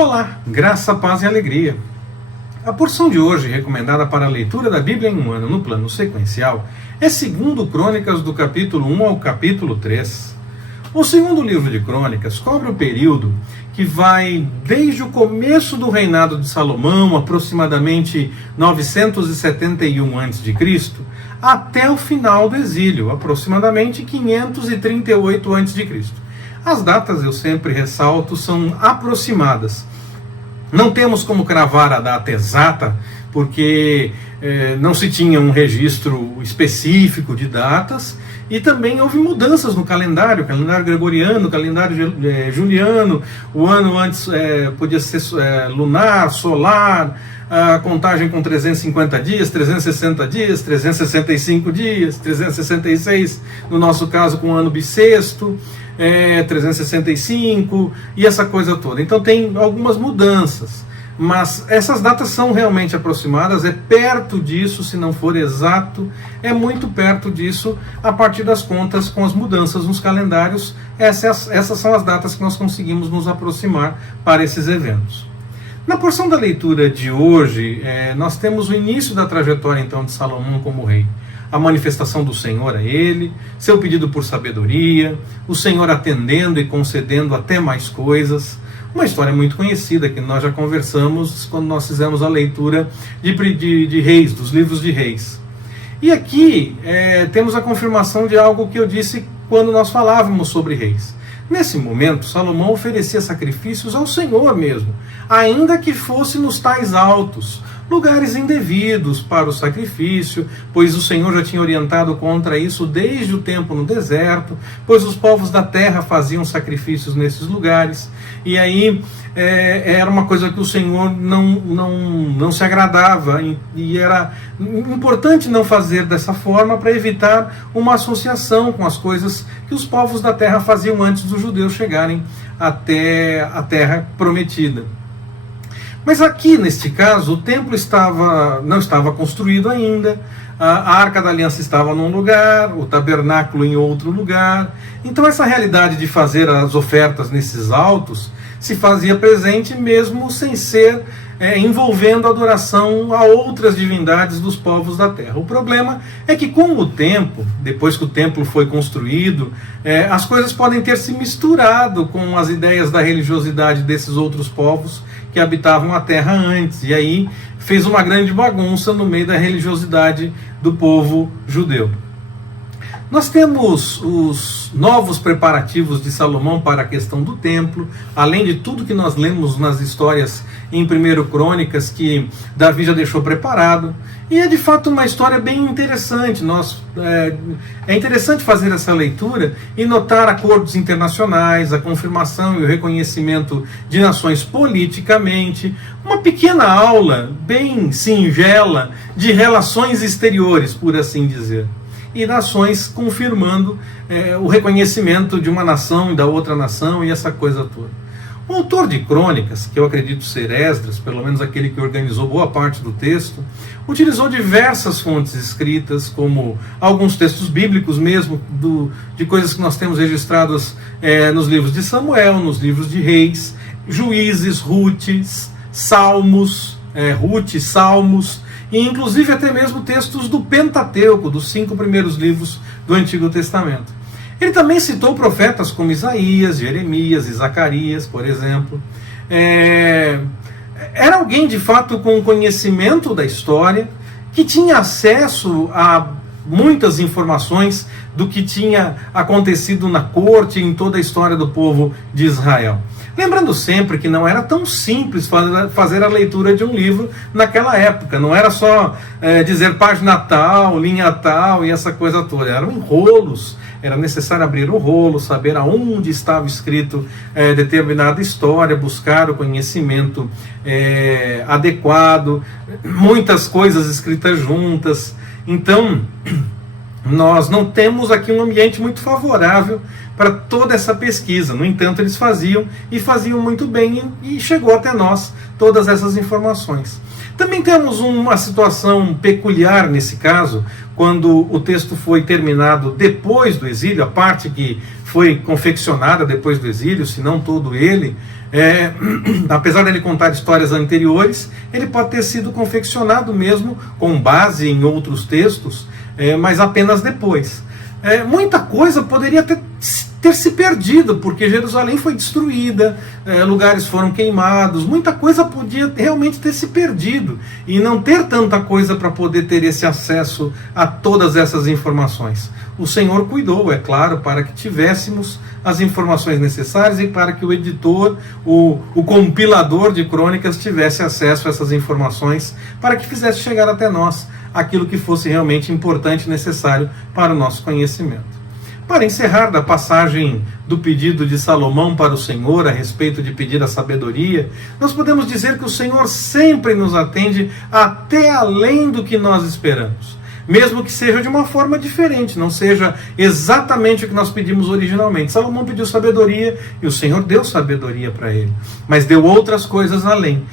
Olá, graça, paz e alegria. A porção de hoje, recomendada para a leitura da Bíblia em um ano no plano sequencial, é 2 Crônicas do capítulo 1 ao capítulo 3. O segundo livro de Crônicas cobre o período que vai desde o começo do reinado de Salomão, aproximadamente 971 a.C., até o final do exílio, aproximadamente 538 a.C. As datas, eu sempre ressalto, são aproximadas. Não temos como cravar a data exata, porque não se tinha um registro específico de datas, e também houve mudanças no calendário gregoriano, calendário juliano. O ano antes podia ser lunar, solar, a contagem com 350 dias, 360 dias, 365 dias, 366, no nosso caso com o ano bissexto, 365, e essa coisa toda. Então tem algumas mudanças, mas essas datas são realmente aproximadas, é perto disso, se não for exato, é muito perto disso, a partir das contas com as mudanças nos calendários. Essas são as datas que nós conseguimos nos aproximar para esses eventos. Na porção da leitura de hoje, nós temos o início da trajetória então de Salomão como rei. A manifestação do Senhor a ele, seu pedido por sabedoria, o Senhor atendendo e concedendo até mais coisas. Uma história muito conhecida que nós já conversamos quando nós fizemos a leitura de Reis, dos livros de Reis. E aqui temos a confirmação de algo que eu disse quando nós falávamos sobre Reis. Nesse momento, Salomão oferecia sacrifícios ao Senhor mesmo, ainda que fosse nos tais altos, lugares indevidos para o sacrifício, pois o Senhor já tinha orientado contra isso desde o tempo no deserto, pois os povos da terra faziam sacrifícios nesses lugares, e aí era uma coisa que o Senhor não se agradava, e era importante não fazer dessa forma para evitar uma associação com as coisas que os povos da terra faziam antes dos judeus chegarem até a terra prometida. Mas aqui, neste caso, o templo não estava construído ainda, a Arca da Aliança estava num lugar, o tabernáculo em outro lugar. Então essa realidade de fazer as ofertas nesses altos se fazia presente mesmo sem ser envolvendo adoração a outras divindades dos povos da terra. O problema é que com o tempo, depois que o templo foi construído, as coisas podem ter se misturado com as ideias da religiosidade desses outros povos que habitavam a terra antes, e aí fez uma grande bagunça no meio da religiosidade do povo judeu. Nós temos os novos preparativos de Salomão para a questão do templo, além de tudo que nós lemos nas histórias em 1 Crônicas, que Davi já deixou preparado. E é de fato uma história bem interessante. É interessante fazer essa leitura e notar acordos internacionais, a confirmação e o reconhecimento de nações politicamente, uma pequena aula bem singela de relações exteriores, por assim dizer. E nações confirmando o reconhecimento de uma nação e da outra nação e essa coisa toda. O autor de Crônicas, que eu acredito ser Esdras, pelo menos aquele que organizou boa parte do texto, utilizou diversas fontes escritas, como alguns textos bíblicos mesmo, de coisas que nós temos registradas nos livros de Samuel, nos livros de Reis, Juízes, Salmos, e inclusive até mesmo textos do Pentateuco, dos 5 primeiros livros do Antigo Testamento. Ele também citou profetas como Isaías, Jeremias e Zacarias, por exemplo. Era alguém de fato com conhecimento da história, que tinha acesso a muitas informações do que tinha acontecido na corte e em toda a história do povo de Israel. Lembrando sempre que não era tão simples fazer a leitura de um livro naquela época. Não era só dizer página tal, linha tal e essa coisa toda. Eram enrolos. Era necessário abrir o rolo, saber aonde estava escrito determinada história, buscar o conhecimento adequado, muitas coisas escritas juntas. Então, nós não temos aqui um ambiente muito favorável para toda essa pesquisa. No entanto, eles faziam, e faziam muito bem, e chegou até nós todas essas informações. Também temos uma situação peculiar nesse caso, quando o texto foi terminado depois do exílio, a parte que foi confeccionada depois do exílio, se não todo ele, apesar dele contar histórias anteriores, ele pode ter sido confeccionado mesmo com base em outros textos, mas apenas depois. Muita coisa poderia ter se perdido, porque Jerusalém foi destruída, lugares foram queimados, muita coisa podia realmente ter se perdido e não ter tanta coisa para poder ter esse acesso a todas essas informações. O Senhor cuidou, é claro, para que tivéssemos as informações necessárias e para que o editor, o compilador de crônicas tivesse acesso a essas informações, para que fizesse chegar até nós aquilo que fosse realmente importante e necessário para o nosso conhecimento. Para encerrar da passagem do pedido de Salomão para o Senhor a respeito de pedir a sabedoria, nós podemos dizer que o Senhor sempre nos atende até além do que nós esperamos. Mesmo que seja de uma forma diferente, não seja exatamente o que nós pedimos originalmente. Salomão pediu sabedoria e o Senhor deu sabedoria para ele, mas deu outras coisas além.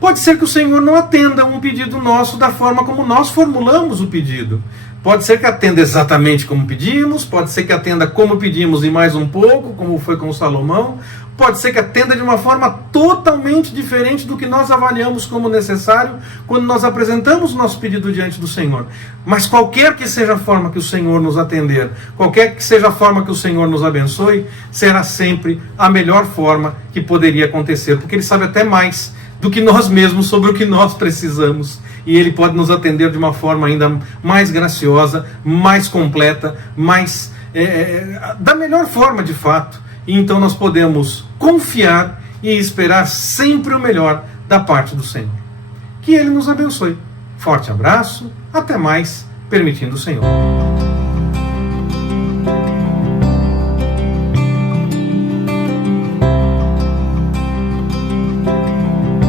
Pode ser que o Senhor não atenda um pedido nosso da forma como nós formulamos o pedido. Pode ser que atenda exatamente como pedimos, pode ser que atenda como pedimos e mais um pouco, como foi com Salomão, pode ser que atenda de uma forma totalmente diferente do que nós avaliamos como necessário quando nós apresentamos o nosso pedido diante do Senhor. Mas qualquer que seja a forma que o Senhor nos atender, qualquer que seja a forma que o Senhor nos abençoe, será sempre a melhor forma que poderia acontecer, porque Ele sabe até mais do que nós mesmos sobre o que nós precisamos. E Ele pode nos atender de uma forma ainda mais graciosa, mais completa, da melhor forma de fato. E então nós podemos confiar e esperar sempre o melhor da parte do Senhor. Que Ele nos abençoe. Forte abraço, até mais, permitindo o Senhor.